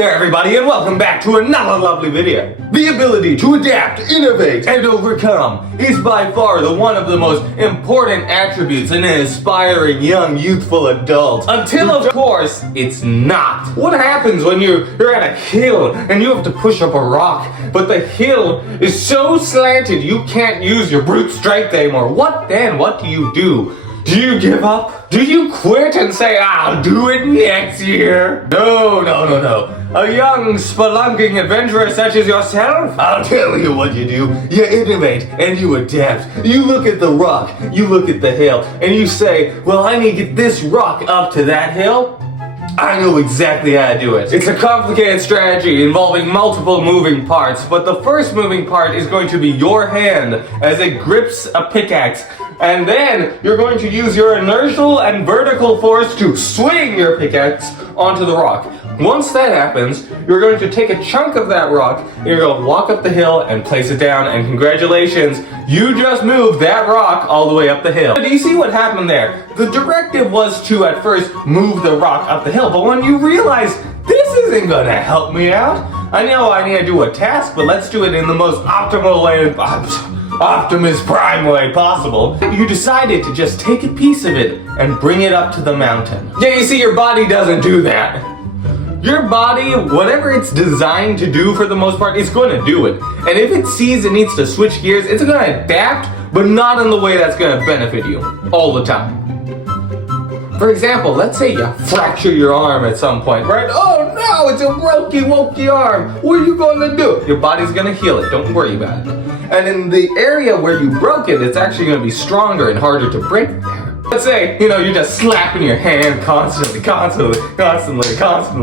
there everybody, and welcome back to another lovely video. The ability to adapt, innovate, and overcome is by far one of the most important attributes in an aspiring young youthful adult. Until of course, it's not. What happens when you're at a hill and you have to push up a rock, but the hill is so slanted you can't use your brute strength anymore? What then? What do you do? Do you give up? Do you quit and say, I'll do it next year? No. A young spelunking adventurer such as yourself? I'll tell you what you do. You innovate and you adapt. You look at the rock, you look at the hill, and you say, well, I need to get this rock up to that hill. I know exactly how to do it. It's a complicated strategy involving multiple moving parts, but the first moving part is going to be your hand as it grips a pickaxe. And then you're going to use your inertial and vertical force to swing your pickaxe onto the rock. Once that happens, you're going to take a chunk of that rock, and you're going to walk up the hill and place it down, and congratulations, you just moved that rock all the way up the hill. Do you see what happened there? The directive was to at first move the rock up the hill, but when you realize this isn't going to help me out, I know I need to do a task, but let's do it in the most optimal way, Optimus Prime way possible. You decided to just take a piece of it and bring it up to the mountain. Yeah, you see, your body doesn't do that. Your body, whatever it's designed to do for the most part, is going to do it. And if it sees it needs to switch gears, it's going to adapt, but not in the way that's going to benefit you all the time. For example, let's say you fracture your arm at some point, right? Oh no, it's a wokey arm. What are you going to do? Your body's going to heal it. Don't worry about it. And in the area where you broke it, it's actually going to be stronger and harder to break there. Let's say, you're just slapping your hand constantly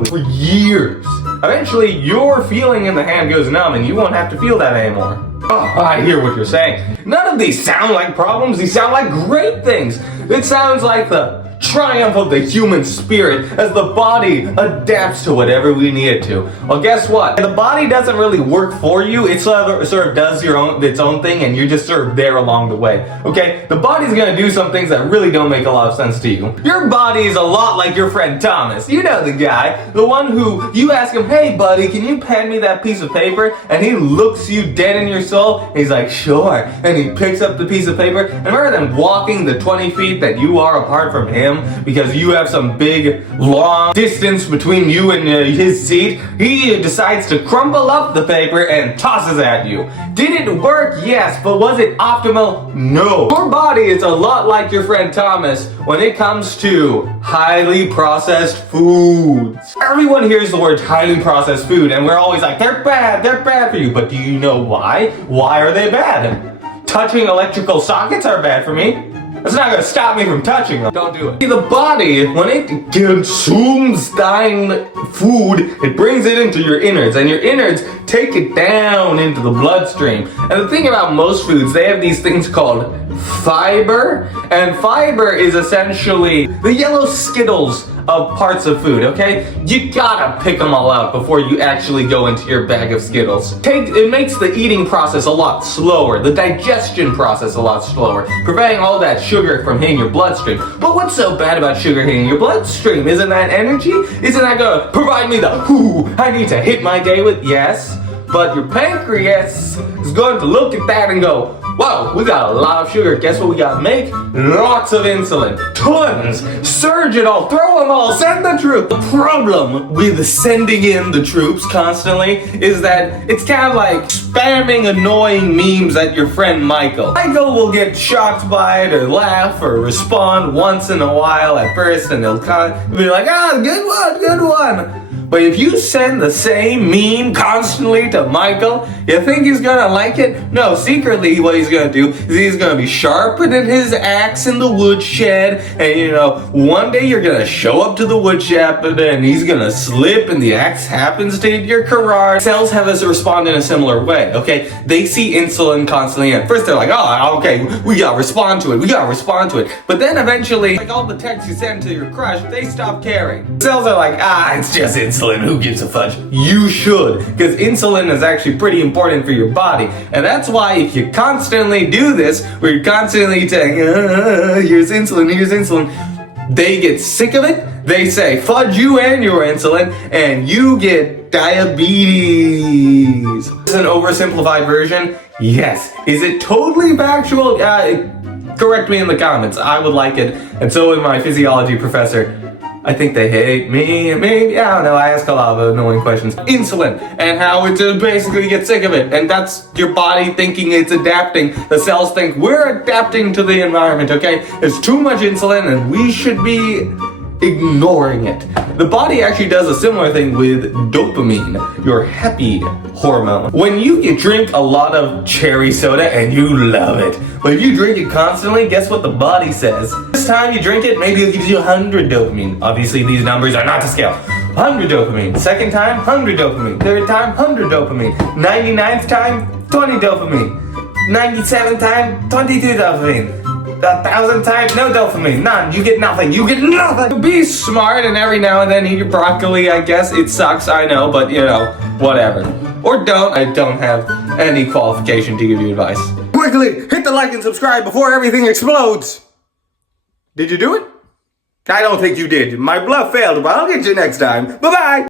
for years. Eventually, your feeling in the hand goes numb and you won't have to feel that anymore. Oh, I hear what you're saying. None of these sound like problems. These sound like great things. It sounds like the triumph of the human spirit as the body adapts to whatever we need it to. Well, guess what? The body doesn't really work for you. It sort of does its own thing, and you're just sort of there along the way. Okay? The body's gonna do some things that really don't make a lot of sense to you. Your body is a lot like your friend Thomas. You know the guy, the one who you ask him, hey buddy, can you pen me that piece of paper? And he looks you dead in your soul. And he's like, sure. And he picks up the piece of paper, and rather than walking the 20 feet that you are apart from him, because you have some big, long distance between you and his seat, he decides to crumple up the paper and tosses at you. Did it work? Yes, but was it optimal? No. Your body is a lot like your friend Thomas when it comes to highly processed foods. Everyone hears the word highly processed food and we're always like, they're bad for you. But do you know why? Why are they bad? Touching electrical sockets are bad for me. That's not going to stop me from touching them. Don't do it. The body, when it consumes thine food, it brings it into your innards, and your innards take it down into the bloodstream. And the thing about most foods, they have these things called fiber, and fiber is essentially the yellow Skittles of parts of food, okay? You gotta pick them all out before you actually go into your bag of Skittles. It makes the eating process a lot slower, the digestion process a lot slower, preventing all that sugar from hitting your bloodstream. But what's so bad about sugar hitting your bloodstream? Isn't that energy? Isn't that gonna provide me the I need to hit my day with? Yes, but your pancreas is going to look at that and go, whoa, we got a lot of sugar. Guess what we gotta make? Lots of insulin. Tons. Surge it all. Throw them all. Send the troops. The problem with sending in the troops constantly is that it's kind of like spamming annoying memes at your friend Michael. Michael will get shocked by it or laugh or respond once in a while at first, and he'll kind of be like, good one. But if you send the same meme constantly to Michael, you think he's gonna like it? No, secretly what he's gonna do is he's gonna be sharpening his axe in the woodshed, and one day you're gonna show up to the woodshed and he's gonna slip and the axe happens to hit your carotid. Cells have us respond in a similar way, okay? They see insulin constantly, and at first they're like, oh, okay, we gotta respond to it. But then eventually, like all the texts you send to your crush, they stop caring. Cells are like, it's just insulin. Who gives a fudge? You should, because insulin is actually pretty important for your body. And that's why if you constantly do this, where you're constantly saying, here's insulin, they get sick of it, They say fudge you and your insulin and you get diabetes. Is an oversimplified version? Yes. Is it totally factual? Correct me in the comments. I would like it, and so would my physiology professor. I think they hate me, maybe, I don't know, I ask a lot of annoying questions. Insulin, and how it just basically gets sick of it, and that's your body thinking it's adapting. The cells think we're adapting to the environment, okay? There's too much insulin and we should be ignoring it. The body actually does a similar thing with dopamine, your happy hormone. When you drink a lot of cherry soda and you love it, but if you drink it constantly, guess what the body says? This time you drink it, maybe it'll give you 100 dopamine. Obviously these numbers are not to scale. 100 dopamine. Second time, 100 dopamine. Third time, 100 dopamine. 99th time, 20 dopamine. 97th time, 22 dopamine. 1,000 times, no dopamine, none. You get nothing. You get nothing. Be smart and every now and then eat your broccoli. I guess it sucks. I know, but you know, whatever. Or don't. I don't have any qualification to give you advice. Quickly, hit the like and subscribe before everything explodes. Did you do it? I don't think you did. My bluff failed, but I'll get you next time. Bye-bye.